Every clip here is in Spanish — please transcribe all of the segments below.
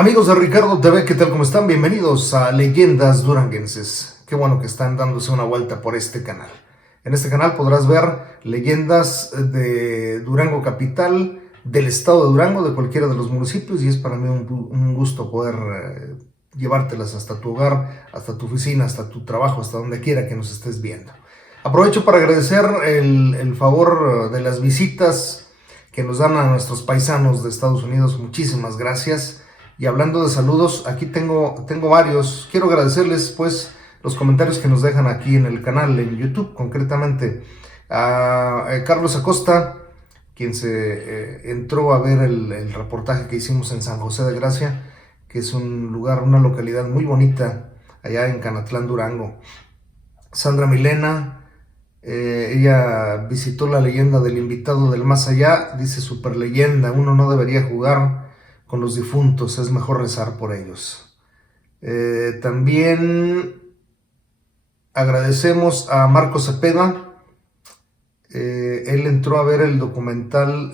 Amigos de Ricardo TV, ¿qué tal? ¿Cómo están? Bienvenidos a Leyendas Duranguenses. Qué bueno que están dándose una vuelta por este canal. En este canal podrás ver leyendas de Durango capital, del estado de Durango, de cualquiera de los municipios, y es para mí un gusto poder llevártelas hasta tu hogar, hasta tu oficina, hasta tu trabajo, hasta donde quiera que nos estés viendo. Aprovecho para agradecer el favor de las visitas que nos dan a nuestros paisanos de Estados Unidos. Muchísimas gracias. Y hablando de saludos, aquí tengo varios. Quiero agradecerles pues los comentarios que nos dejan aquí en el canal, en YouTube, concretamente a Carlos Acosta, quien se entró a ver el reportaje que hicimos en San José de Gracia, que es un lugar, una localidad muy bonita, allá en Canatlán, Durango. Sandra Milena, ella visitó la leyenda del invitado del más allá, dice: super leyenda, uno no debería jugar con los difuntos, es mejor rezar por ellos. También agradecemos a Marco Cepeda. Él entró a ver el documental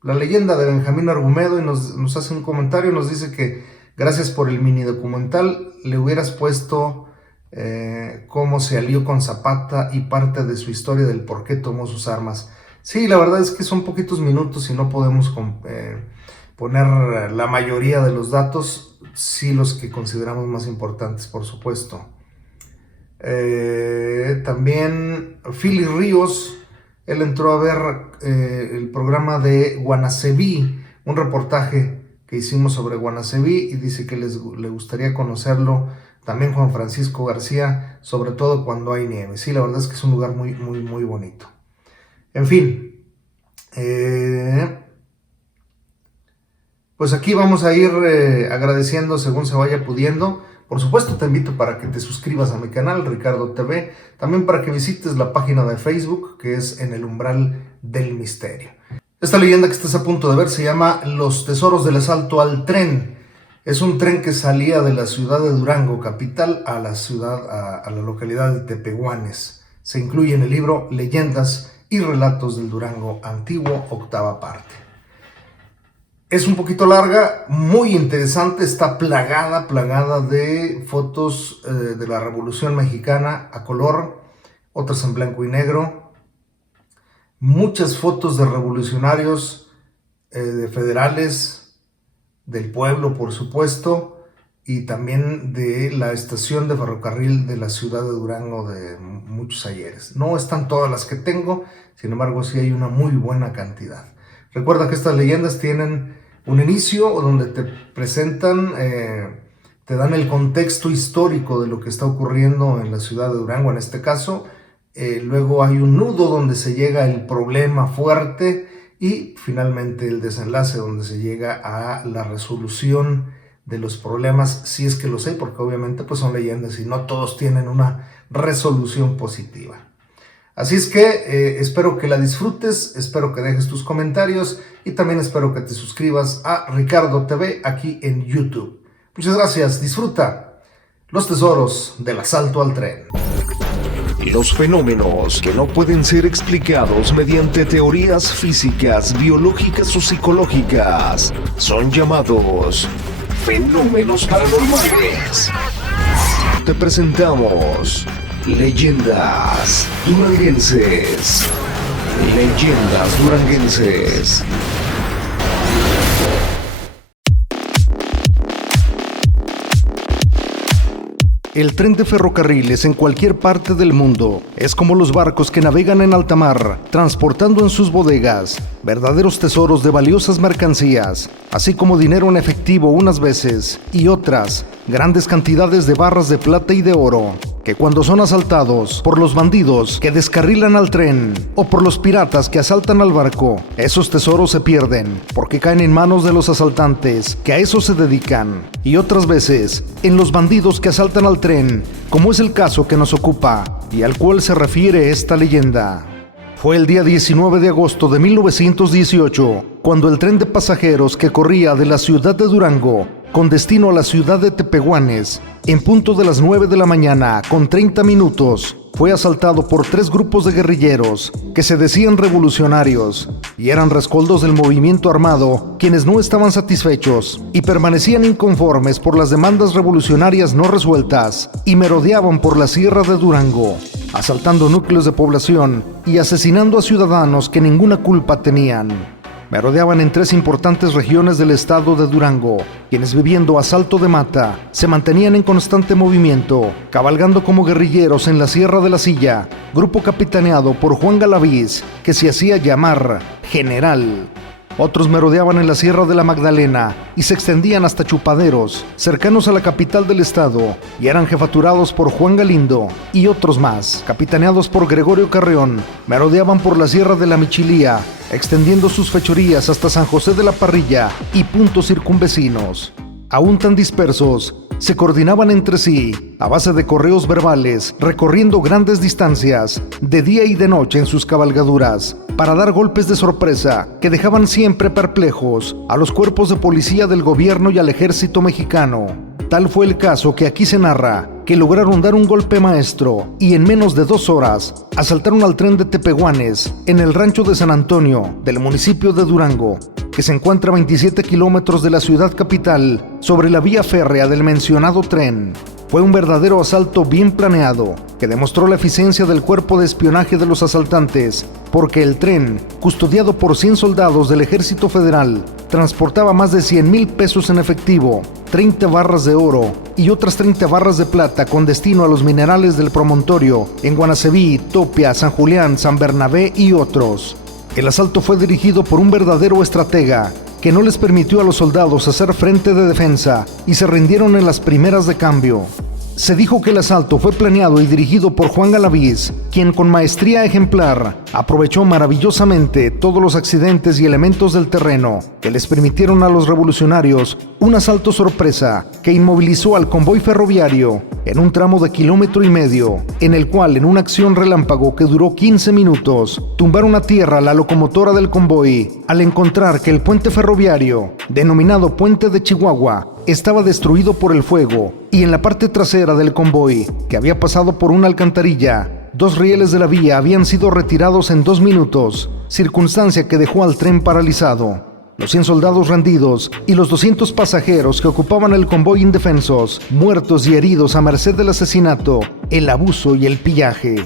La leyenda de Benjamín Argumedo y nos hace un comentario. Nos dice que gracias por el mini documental, le hubieras puesto cómo se alió con Zapata y parte de su historia del por qué tomó sus armas. Sí, la verdad es que son poquitos minutos y no podemos poner la mayoría de los datos, sí los que consideramos más importantes, por supuesto. También Philly Ríos, él entró a ver el programa de Guanaceví, un reportaje que hicimos sobre Guanaceví, y dice que le gustaría conocerlo. También Juan Francisco García, sobre todo cuando hay nieve. Sí, la verdad es que es un lugar muy, muy, muy bonito. En fin, pues aquí vamos a ir agradeciendo según se vaya pudiendo. Por supuesto, te invito para que te suscribas a mi canal, Ricardo TV. También para que visites la página de Facebook, que es En el Umbral del Misterio. Esta leyenda que estás a punto de ver se llama Los Tesoros del Asalto al Tren. Es un tren que salía de la ciudad de Durango, capital, a la localidad de Tepehuanes. Se incluye en el libro Leyendas y Relatos del Durango Antiguo, octava parte. Es un poquito larga, muy interesante, está plagada de fotos de la Revolución Mexicana a color, otras en blanco y negro, muchas fotos de revolucionarios, de federales, del pueblo, por supuesto, y también de la estación de ferrocarril de la ciudad de Durango de muchos ayeres. No están todas las que tengo, sin embargo sí hay una muy buena cantidad. Recuerda que estas leyendas tienen un inicio donde te presentan, te dan el contexto histórico de lo que está ocurriendo en la ciudad de Durango en este caso. Luego hay un nudo donde se llega el problema fuerte y finalmente el desenlace donde se llega a la resolución de los problemas, si es que los hay, porque obviamente pues son leyendas y no todos tienen una resolución positiva. Así es que espero que la disfrutes, espero que dejes tus comentarios y también espero que te suscribas a Ricardo TV aquí en YouTube. Muchas gracias, disfruta Los Tesoros del Asalto al Tren. Los fenómenos que no pueden ser explicados mediante teorías físicas, biológicas o psicológicas son llamados fenómenos paranormales. Te presentamos Leyendas Duranguenses. Leyendas Duranguenses. El tren de ferrocarriles en cualquier parte del mundo es como los barcos que navegan en alta mar, transportando en sus bodegas verdaderos tesoros de valiosas mercancías, así como dinero en efectivo unas veces y otras grandes cantidades de barras de plata y de oro, que cuando son asaltados por los bandidos que descarrilan al tren o por los piratas que asaltan al barco, esos tesoros se pierden porque caen en manos de los asaltantes que a eso se dedican, y otras veces en los bandidos que asaltan al tren, como es el caso que nos ocupa y al cual se refiere esta leyenda. Fue el día 19 de agosto de 1918, cuando el tren de pasajeros que corría de la ciudad de Durango con destino a la ciudad de Tepehuanes, en punto de las 9 de la mañana con 30 minutos, fue asaltado por 3 grupos de guerrilleros que se decían revolucionarios y eran rescoldos del movimiento armado, quienes no estaban satisfechos y permanecían inconformes por las demandas revolucionarias no resueltas y merodeaban por la sierra de Durango, asaltando núcleos de población y asesinando a ciudadanos que ninguna culpa tenían. Merodeaban en 3 importantes regiones del estado de Durango, quienes viviendo a salto de mata se mantenían en constante movimiento, cabalgando como guerrilleros en la Sierra de la Silla, grupo capitaneado por Juan Galaviz, que se hacía llamar General. Otros merodeaban en la Sierra de la Magdalena y se extendían hasta Chupaderos, cercanos a la capital del estado, y eran jefaturados por Juan Galindo y otros más, capitaneados por Gregorio Carreón. Merodeaban por la Sierra de la Michilía, extendiendo sus fechorías hasta San José de la Parrilla y puntos circunvecinos. Aún tan dispersos, se coordinaban entre sí a base de correos verbales, recorriendo grandes distancias de día y de noche en sus cabalgaduras, para dar golpes de sorpresa que dejaban siempre perplejos a los cuerpos de policía del gobierno y al ejército mexicano. Tal fue el caso que aquí se narra que lograron dar un golpe maestro y en menos de 2 horas asaltaron al tren de Tepehuanes en el rancho de San Antonio del municipio de Durango, que se encuentra a 27 kilómetros de la ciudad capital sobre la vía férrea del mencionado tren. Fue un verdadero asalto bien planeado, que demostró la eficiencia del cuerpo de espionaje de los asaltantes, porque el tren, custodiado por 100 soldados del Ejército Federal, transportaba más de 100,000 pesos en efectivo, 30 barras de oro y otras 30 barras de plata con destino a los minerales del promontorio en Guanaceví, Topia, San Julián, San Bernabé y otros. El asalto fue dirigido por un verdadero estratega, que no les permitió a los soldados hacer frente de defensa y se rindieron en las primeras de cambio. Se dijo que el asalto fue planeado y dirigido por Juan Galaviz, quien con maestría ejemplar aprovechó maravillosamente todos los accidentes y elementos del terreno que les permitieron a los revolucionarios un asalto sorpresa que inmovilizó al convoy ferroviario en un tramo de 1,5 kilómetros, en el cual en una acción relámpago que duró 15 minutos, tumbaron a tierra la locomotora del convoy al encontrar que el puente ferroviario, denominado Puente de Chihuahua, estaba destruido por el fuego y en la parte trasera del convoy, que había pasado por una alcantarilla, 2 rieles de la vía habían sido retirados en 2 minutos, circunstancia que dejó al tren paralizado. Los 100 soldados rendidos y los 200 pasajeros que ocupaban el convoy indefensos, muertos y heridos a merced del asesinato, el abuso y el pillaje.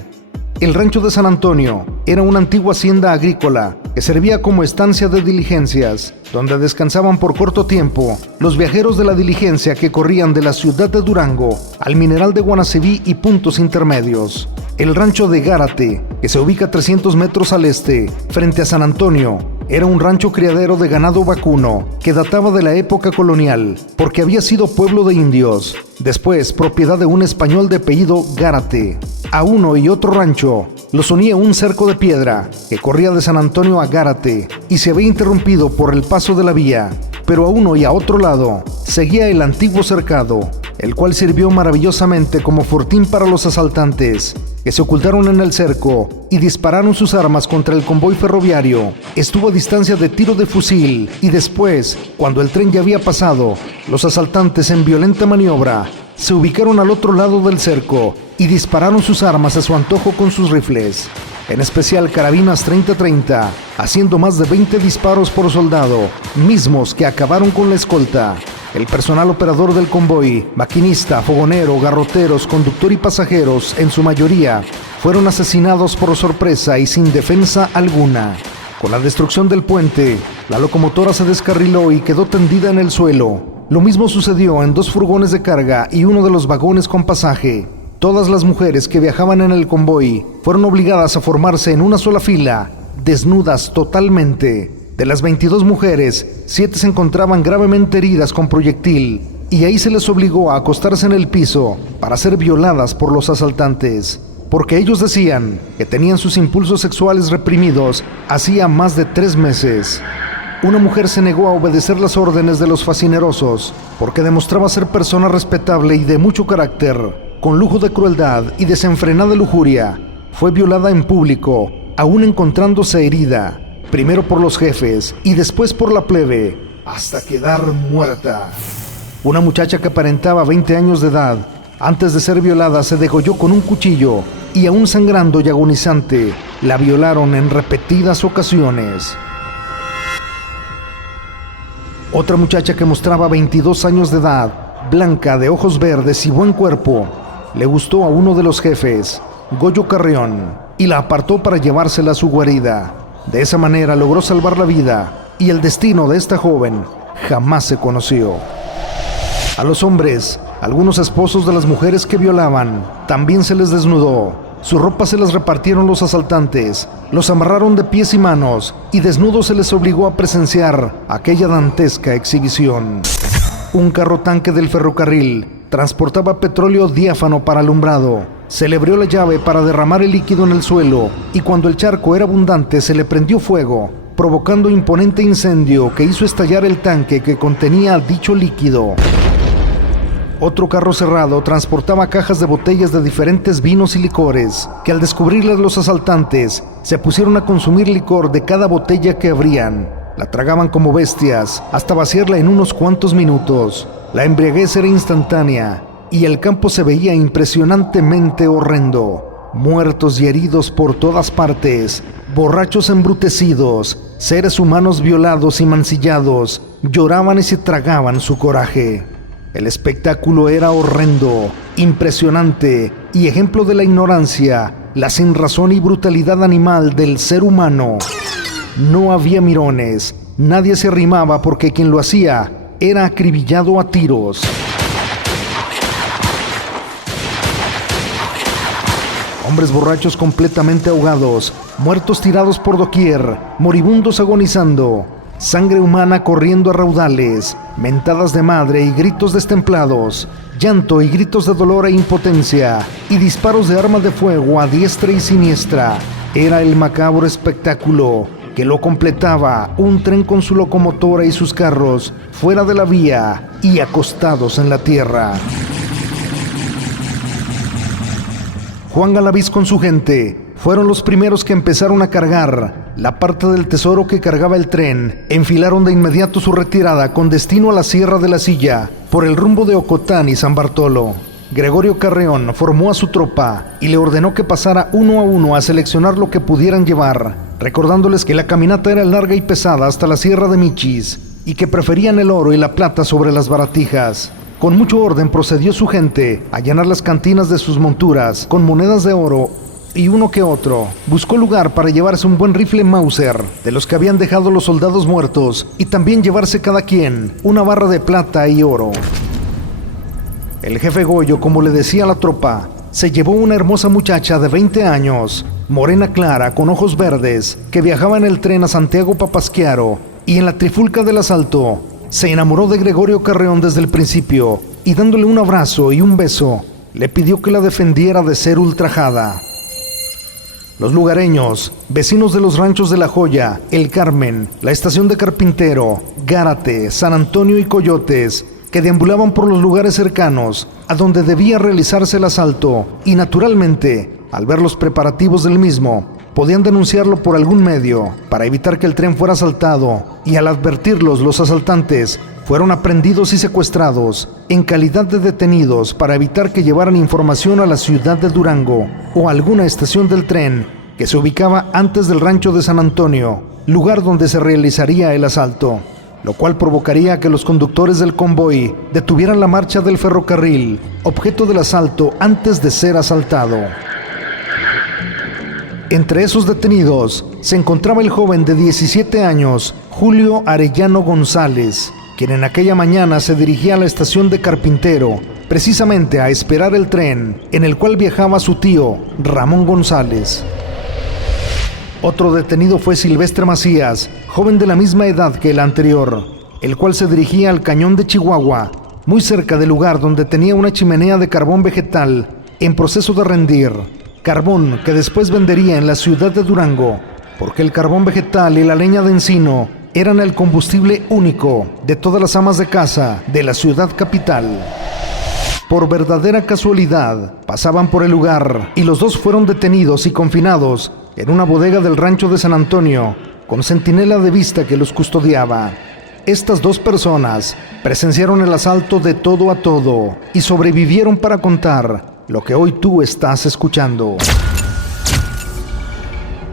El rancho de San Antonio era una antigua hacienda agrícola que servía como estancia de diligencias, donde descansaban por corto tiempo los viajeros de la diligencia que corrían de la ciudad de Durango al mineral de Guanaceví y puntos intermedios. El rancho de Gárate, que se ubica a 300 metros al este, frente a San Antonio, era un rancho criadero de ganado vacuno que databa de la época colonial, porque había sido pueblo de indios, después propiedad de un español de apellido Gárate. A uno y otro rancho los unía un cerco de piedra que corría de San Antonio a Gárate y se había interrumpido por el paso de la vía, pero a uno y a otro lado seguía el antiguo cercado, el cual sirvió maravillosamente como fortín para los asaltantes, que se ocultaron en el cerco y dispararon sus armas contra el convoy ferroviario. Estuvo a distancia de tiro de fusil y después, cuando el tren ya había pasado, los asaltantes en violenta maniobra se ubicaron al otro lado del cerco y dispararon sus armas a su antojo con sus rifles, en especial carabinas 30-30, haciendo más de 20 disparos por soldado, mismos que acabaron con la escolta. El personal operador del convoy, maquinista, fogonero, garroteros, conductor y pasajeros, en su mayoría, fueron asesinados por sorpresa y sin defensa alguna. Con la destrucción del puente, la locomotora se descarriló y quedó tendida en el suelo. Lo mismo sucedió en 2 furgones de carga y uno de los vagones con pasaje. Todas las mujeres que viajaban en el convoy fueron obligadas a formarse en una sola fila, desnudas totalmente. De las 22 mujeres, 7 se encontraban gravemente heridas con proyectil y ahí se les obligó a acostarse en el piso para ser violadas por los asaltantes, porque ellos decían que tenían sus impulsos sexuales reprimidos hacía más de 3 meses. Una mujer se negó a obedecer las órdenes de los fascinerosos porque demostraba ser persona respetable y de mucho carácter. Con lujo de crueldad y desenfrenada lujuria, fue violada en público, aún encontrándose herida, primero por los jefes y después por la plebe, hasta quedar muerta. Una muchacha que aparentaba 20 años de edad, antes de ser violada, se degolló con un cuchillo y aún sangrando y agonizante, la violaron en repetidas ocasiones. Otra muchacha que mostraba 22 años de edad, blanca, de ojos verdes y buen cuerpo, le gustó a uno de los jefes, Goyo Carrión, y la apartó para llevársela a su guarida. De esa manera logró salvar la vida, y el destino de esta joven jamás se conoció. A los hombres, algunos esposos de las mujeres que violaban, también se les desnudó. Su ropa se las repartieron los asaltantes, los amarraron de pies y manos, y desnudos se les obligó a presenciar aquella dantesca exhibición. Un carro tanque del ferrocarril transportaba petróleo diáfano para alumbrado. Se le abrió la llave para derramar el líquido en el suelo, y cuando el charco era abundante se le prendió fuego, provocando imponente incendio que hizo estallar el tanque que contenía dicho líquido. Otro carro cerrado transportaba cajas de botellas de diferentes vinos y licores, que al descubrirlas los asaltantes, se pusieron a consumir licor de cada botella que abrían. La tragaban como bestias, hasta vaciarla en unos cuantos minutos. La embriaguez era instantánea, y el campo se veía impresionantemente horrendo. Muertos y heridos por todas partes, borrachos embrutecidos, seres humanos violados y mancillados, lloraban y se tragaban su coraje. El espectáculo era horrendo, impresionante y ejemplo de la ignorancia, la sinrazón y brutalidad animal del ser humano. No había mirones, nadie se arrimaba porque quien lo hacía era acribillado a tiros. Hombres borrachos completamente ahogados, muertos tirados por doquier, moribundos agonizando, sangre humana corriendo a raudales, mentadas de madre y gritos destemplados, llanto y gritos de dolor e impotencia, y disparos de armas de fuego a diestra y siniestra. Era el macabro espectáculo que lo completaba un tren con su locomotora y sus carros fuera de la vía y acostados en la tierra. Juan Galaviz con su gente fueron los primeros que empezaron a cargar la parte del tesoro que cargaba el tren. Enfilaron de inmediato su retirada con destino a la Sierra de la Silla, por el rumbo de Ocotán y San Bartolo. Gregorio Carreón formó a su tropa y le ordenó que pasara uno a uno a seleccionar lo que pudieran llevar, recordándoles que la caminata era larga y pesada hasta la Sierra de Michis y que preferían el oro y la plata sobre las baratijas. Con mucho orden procedió su gente a llenar las cantinas de sus monturas con monedas de oro, y uno que otro buscó lugar para llevarse un buen rifle Mauser de los que habían dejado los soldados muertos, y también llevarse cada quien una barra de plata y oro. El jefe Goyo, como le decía a la tropa, se llevó una hermosa muchacha de 20 años, morena clara, con ojos verdes, que viajaba en el tren a Santiago Papasquiaro, y en la trifulca del asalto se enamoró de Gregorio Carreón desde el principio, y dándole un abrazo y un beso, le pidió que la defendiera de ser ultrajada. Los lugareños, vecinos de los ranchos de La Joya, El Carmen, la estación de Carpintero, Gárate, San Antonio y Coyotes, que deambulaban por los lugares cercanos a donde debía realizarse el asalto, y naturalmente, al ver los preparativos del mismo, podían denunciarlo por algún medio para evitar que el tren fuera asaltado, y al advertirlos los asaltantes fueron aprehendidos y secuestrados en calidad de detenidos para evitar que llevaran información a la ciudad de Durango o a alguna estación del tren que se ubicaba antes del rancho de San Antonio, lugar donde se realizaría el asalto, lo cual provocaría que los conductores del convoy detuvieran la marcha del ferrocarril, objeto del asalto antes de ser asaltado. Entre esos detenidos se encontraba el joven de 17 años, Julio Arellano González, quien en aquella mañana se dirigía a la estación de Carpintero, precisamente a esperar el tren en el cual viajaba su tío, Ramón González. Otro detenido fue Silvestre Macías, joven de la misma edad que el anterior, el cual se dirigía al Cañón de Chihuahua, muy cerca del lugar donde tenía una chimenea de carbón vegetal en proceso de rendir, carbón que después vendería en la ciudad de Durango, porque el carbón vegetal y la leña de encino eran el combustible único de todas las amas de casa de la ciudad capital. Por verdadera casualidad, pasaban por el lugar y los dos fueron detenidos y confinados en una bodega del rancho de San Antonio, con centinela de vista que los custodiaba. Estas dos personas presenciaron el asalto de todo a todo y sobrevivieron para contar lo que hoy tú estás escuchando.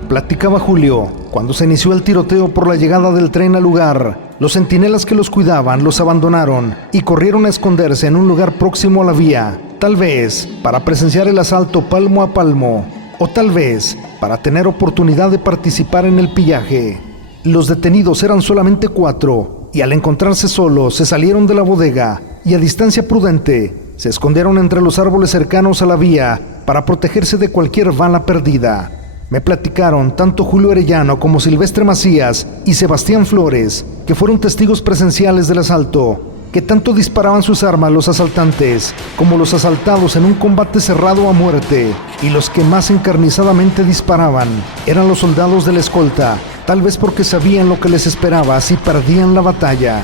Platicaba Julio, cuando se inició el tiroteo por la llegada del tren al lugar, los centinelas que los cuidaban los abandonaron y corrieron a esconderse en un lugar próximo a la vía, tal vez para presenciar el asalto palmo a palmo, o tal vez para tener oportunidad de participar en el pillaje. Los detenidos eran solamente 4, y al encontrarse solos se salieron de la bodega y a distancia prudente se escondieron entre los árboles cercanos a la vía para protegerse de cualquier bala perdida. Me platicaron tanto Julio Arellano como Silvestre Macías y Sebastián Flores, que fueron testigos presenciales del asalto, que tanto disparaban sus armas los asaltantes como los asaltados en un combate cerrado a muerte, y los que más encarnizadamente disparaban eran los soldados de la escolta, tal vez porque sabían lo que les esperaba si perdían la batalla.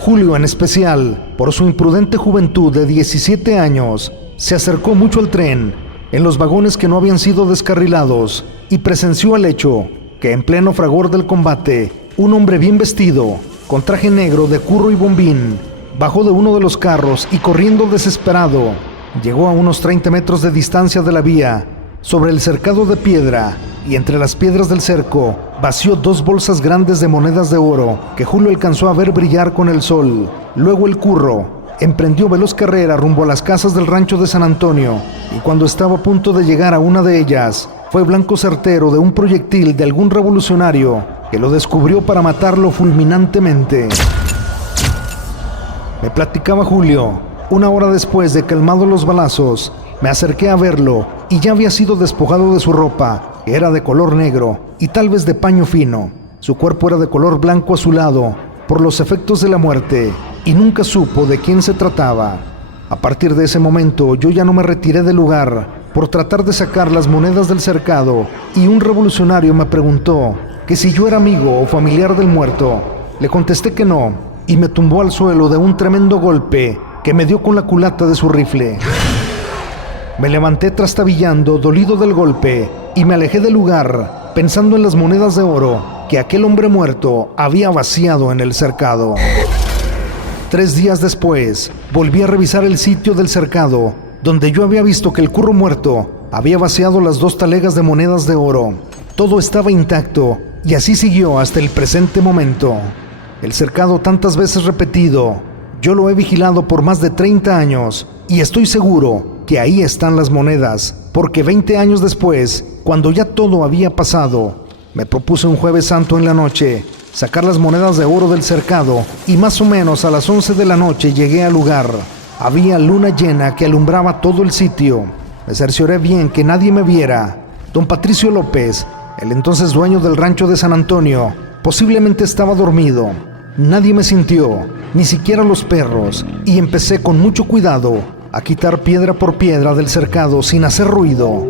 Julio, en especial, por su imprudente juventud de 17 años, se acercó mucho al tren, en los vagones que no habían sido descarrilados, y presenció el hecho que en pleno fragor del combate, un hombre bien vestido, con traje negro de curro y bombín, bajó de uno de los carros y corriendo desesperado, llegó a unos 30 metros de distancia de la vía, sobre el cercado de piedra, y entre las piedras del cerco, vació 2 bolsas grandes de monedas de oro que Julio alcanzó a ver brillar con el sol. Luego el curro emprendió veloz carrera rumbo a las casas del rancho de San Antonio, y cuando estaba a punto de llegar a una de ellas, fue blanco certero de un proyectil de algún revolucionario que lo descubrió para matarlo fulminantemente. Me platicaba Julio, una hora después de calmados los balazos, me acerqué a verlo y ya había sido despojado de su ropa, que era de color negro y tal vez de paño fino. Su cuerpo era de color blanco azulado por los efectos de la muerte, y nunca supo de quién se trataba. A partir de ese momento yo ya no me retiré del lugar por tratar de sacar las monedas del cercado, y un revolucionario me preguntó que si yo era amigo o familiar del muerto. Le contesté que no, y me tumbó al suelo de un tremendo golpe que me dio con la culata de su rifle. Me levanté trastabillando, dolido del golpe, y me alejé del lugar, pensando en las monedas de oro que aquel hombre muerto había vaciado en el cercado. 3 días después, volví a revisar el sitio del cercado, donde yo había visto que el curro muerto había vaciado las 2 talegas de monedas de oro. Todo estaba intacto, y así siguió hasta el presente momento. El cercado tantas veces repetido, yo lo he vigilado por más de 30 años, y estoy seguro que ahí están las monedas, porque 20 años después, cuando ya todo había pasado, me propuse un Jueves Santo en la noche sacar las monedas de oro del cercado, y más o menos a las 11 de la noche llegué al lugar. Había luna llena que alumbraba todo el sitio. Me cercioré bien que nadie me viera. Don Patricio López, el entonces dueño del rancho de San Antonio, posiblemente estaba dormido. Nadie me sintió, ni siquiera los perros, y empecé con mucho cuidado a quitar piedra por piedra del cercado sin hacer ruido.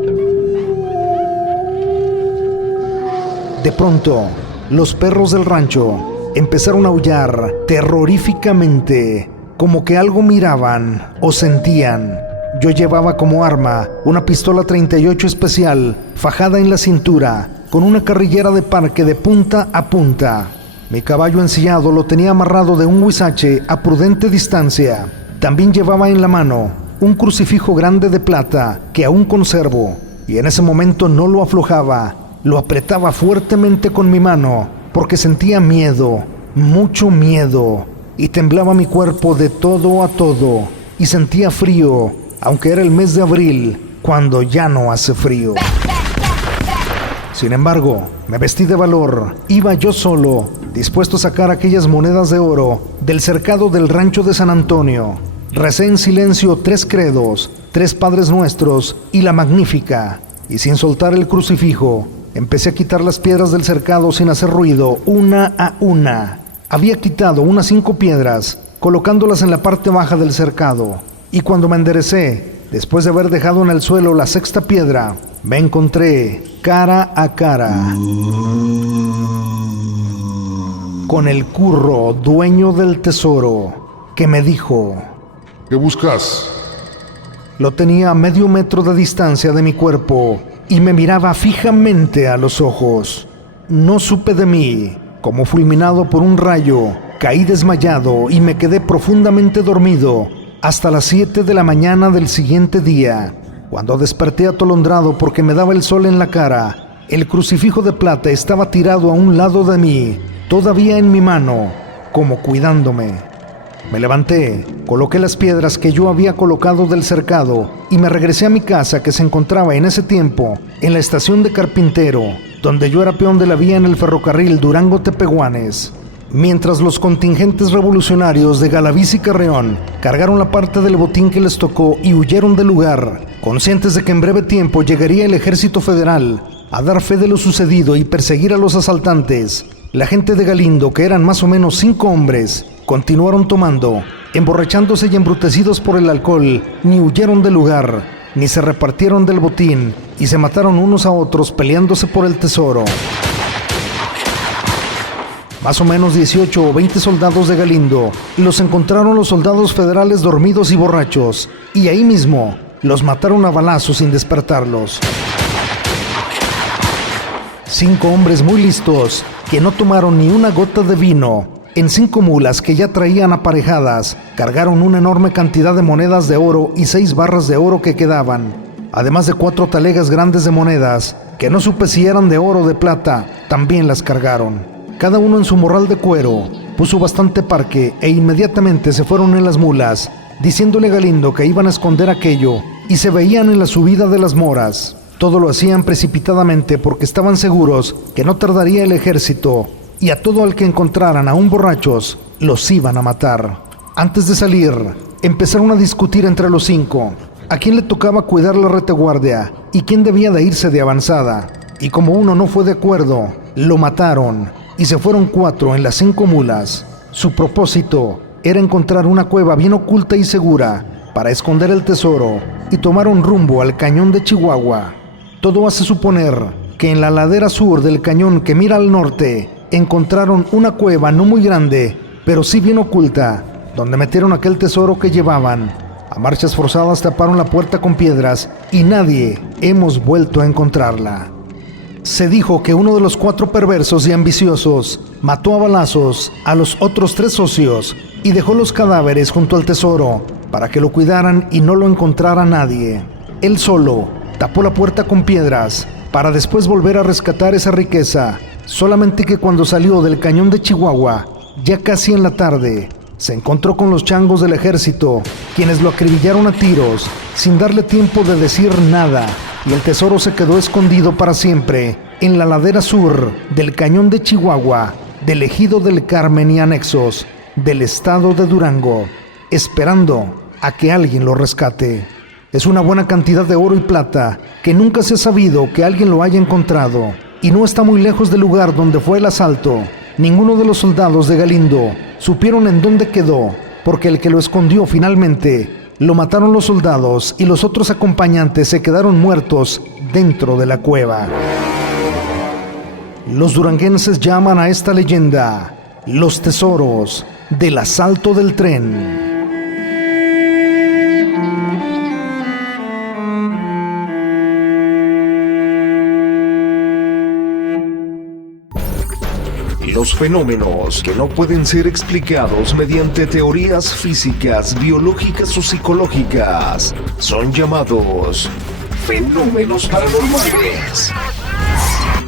De pronto, los perros del rancho empezaron a aullar terroríficamente, como que algo miraban o sentían. Yo llevaba como arma una pistola 38 especial fajada en la cintura, con una carrillera de parque de punta a punta. Mi caballo ensillado lo tenía amarrado de un huizache a prudente distancia. También llevaba en la mano un crucifijo grande de plata que aún conservo, y en ese momento no lo aflojaba. Lo apretaba fuertemente con mi mano porque sentía miedo, mucho miedo, y temblaba mi cuerpo de todo a todo, y sentía frío, aunque era el mes de abril, cuando ya no hace frío. Sin embargo, me vestí de valor. Iba yo solo, dispuesto a sacar aquellas monedas de oro del cercado del rancho de San Antonio. Recé en silencio 3 credos, 3 Padres Nuestros y la Magnífica, y sin soltar el crucifijo, empecé a quitar las piedras del cercado sin hacer ruido, una a una. Había quitado unas 5 piedras, colocándolas en la parte baja del cercado, y cuando me enderecé, después de haber dejado en el suelo la 6ª piedra, me encontré cara a cara con el curro, dueño del tesoro, que me dijo: ¿Qué buscas? Lo tenía a medio metro de distancia de mi cuerpo y me miraba fijamente a los ojos. No supe de mí. Como fulminado por un rayo, caí desmayado y me quedé profundamente dormido hasta las 7 de la mañana del siguiente día. Cuando desperté atolondrado porque me daba el sol en la cara, el crucifijo de plata estaba tirado a un lado de mí, todavía en mi mano, como cuidándome. Me levanté, coloqué las piedras que yo había colocado del cercado y me regresé a mi casa, que se encontraba en ese tiempo en la estación de Carpintero, donde yo era peón de la vía en el ferrocarril Durango-Tepehuanes. Mientras los contingentes revolucionarios de Galaviz y Carreón cargaron la parte del botín que les tocó y huyeron del lugar, conscientes de que en breve tiempo llegaría el ejército federal a dar fe de lo sucedido y perseguir a los asaltantes, la gente de Galindo, que eran más o menos 5 hombres, continuaron tomando, emborrachándose y embrutecidos por el alcohol, ni huyeron del lugar, ni se repartieron del botín, y se mataron unos a otros peleándose por el tesoro. Más o menos 18 o 20 soldados de Galindo los encontraron los soldados federales dormidos y borrachos, y ahí mismo los mataron a balazos sin despertarlos. 5 hombres muy listos, que no tomaron ni una gota de vino, en 5 mulas que ya traían aparejadas, cargaron una enorme cantidad de monedas de oro y 6 barras de oro que quedaban, además de 4 talegas grandes de monedas, que no supe si eran de oro o de plata, también las cargaron. Cada uno en su morral de cuero, puso bastante parque e inmediatamente se fueron en las mulas, diciéndole a Galindo que iban a esconder aquello, y se veían en la subida de las moras. Todo lo hacían precipitadamente porque estaban seguros que no tardaría el ejército, y a todo al que encontraran aún borrachos, los iban a matar. Antes de salir, empezaron a discutir entre los 5, a quién le tocaba cuidar la retaguardia y quién debía de irse de avanzada, y como uno no fue de acuerdo, lo mataron. Y se fueron 4 en las 5 mulas. Su propósito era encontrar una cueva bien oculta y segura para esconder el tesoro y tomaron rumbo al cañón de Chihuahua. Todo hace suponer que en la ladera sur del cañón que mira al norte encontraron una cueva no muy grande, pero sí bien oculta, donde metieron aquel tesoro que llevaban. A marchas forzadas taparon la puerta con piedras y nadie hemos vuelto a encontrarla. Se dijo que uno de los 4 perversos y ambiciosos mató a balazos a los otros 3 socios y dejó los cadáveres junto al tesoro para que lo cuidaran y no lo encontrara nadie. Él solo tapó la puerta con piedras para después volver a rescatar esa riqueza, solamente que cuando salió del cañón de Chihuahua, ya casi en la tarde, se encontró con los changos del ejército, quienes lo acribillaron a tiros sin darle tiempo de decir nada, y el tesoro se quedó escondido para siempre en la ladera sur del cañón de Chihuahua, del ejido del Carmen y anexos del estado de Durango, esperando a que alguien lo rescate. Es una buena cantidad de oro y plata que nunca se ha sabido que alguien lo haya encontrado, y no está muy lejos del lugar donde fue el asalto. Ninguno de los soldados de Galindo supieron en dónde quedó, porque el que lo escondió finalmente lo mataron los soldados y los otros acompañantes se quedaron muertos dentro de la cueva. Los duranguenses llaman a esta leyenda los tesoros del asalto del tren. Los fenómenos que no pueden ser explicados mediante teorías físicas, biológicas o psicológicas son llamados fenómenos paranormales.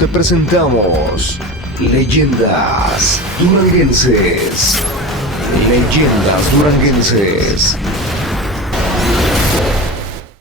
Te presentamos Leyendas Duranguenses. Leyendas Duranguenses.